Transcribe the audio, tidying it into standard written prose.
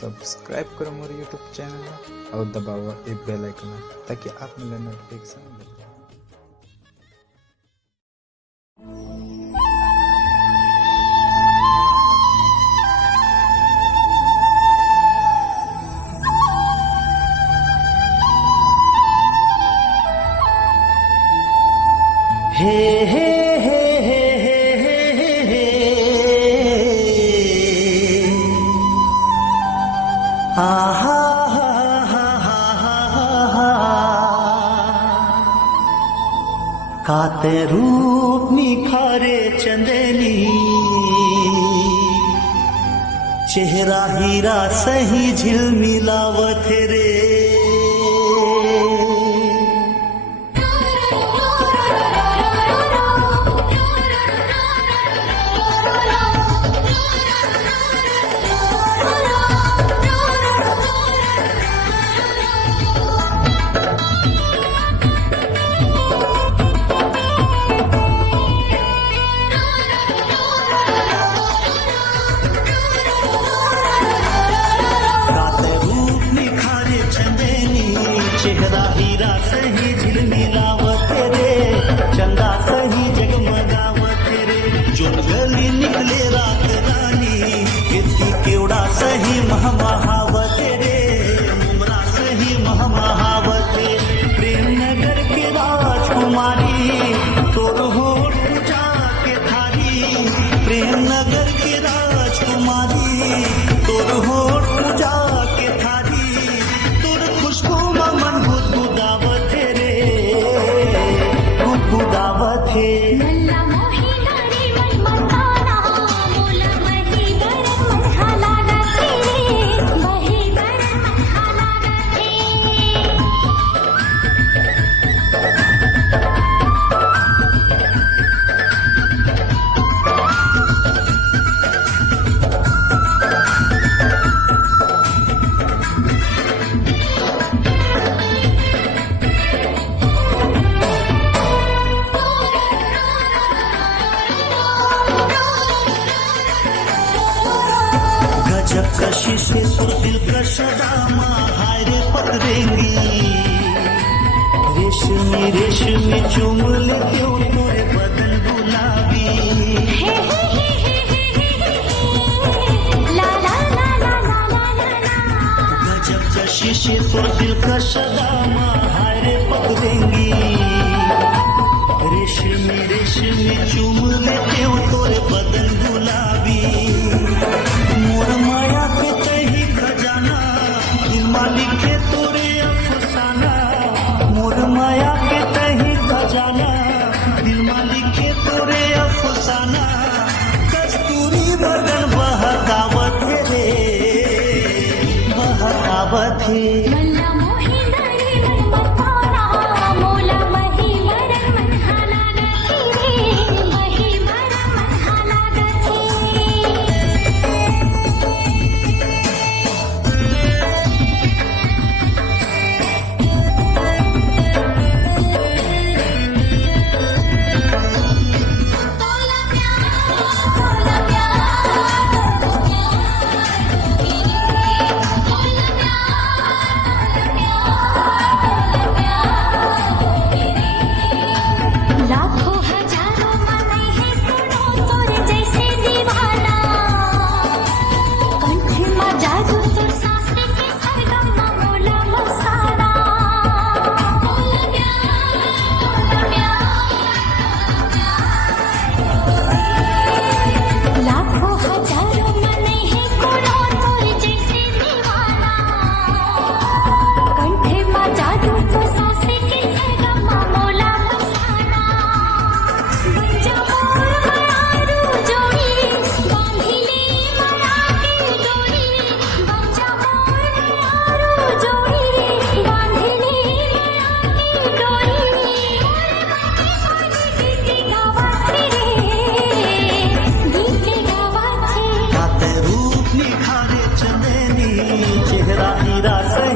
Subscribe करो मोर YouTube channel और दबाओ ये बेल आइकन ताकि आप मिले नोटिफिकेशन। हे हे हे हे हे हे आहा हा हा काते रूप निखारे चंदेली चेहरा हीरा सही झिलमिलावत रे चेहरा हीरा सही झिलमिलावत रे चंदा सही जगमगावत रे जो गली निकले रात रानी किती केवड़ा सही महमहावत रे मुमरा सही महमहावत प्रेम नगर के राजकुमारी तोर होठ पूजा के थारी प्रेम नगर के राजकुमारी तोर होठ पूजा के थारी तोर खुशबू मन गुदगुदावत रे गुदगुदावत है मल्ला मोही नारी मन मताना मोला मही गरम मन हाला रखे मही गरम मन हाला रखे गजब कशिश से तुर दिल का शदामा हाय रे पतरेंगी रेशमी रेशमी चूम लेते हो तोरे बदन गुलाबी ला ला ला ला ला ला ला गजब कशिश से तुर दिल का शदामा हाय रे पतरेंगी रेशमी रेशमी चूम लेते हो तोरे बदन गुलाबी मोर माया के तही खजाना दिल मालिक के तोरे अफसाना मोर माया के तही खजाना दिल मालिक के तोरे अफसाना कस्तूरी बदन बहकावत रे बहकावत है मल्ला मोही नारी मन मताना मोला मही गरम मन हाला रखे मही गरम मन हाला रखे तोला लाखों हजारों मन है करोड़ों तोरे जैसे दीवाना कंठ में जादू तोर सांस के सरगम मोला मसाना लाखों हजारों मन है करोड़ों तोरे जैसे दीवाना कंठ में जादू तोर सांस के सरगम मोला मसाना बंजा मोर मारू जोड़ी बांधिले माया की डोरी बंजा मोर मारू जोड़ी बांधिले माया की डोरी गीत गावत रे गीत गावत काते रूप निखारे चंदेनी चेहरा हीरा से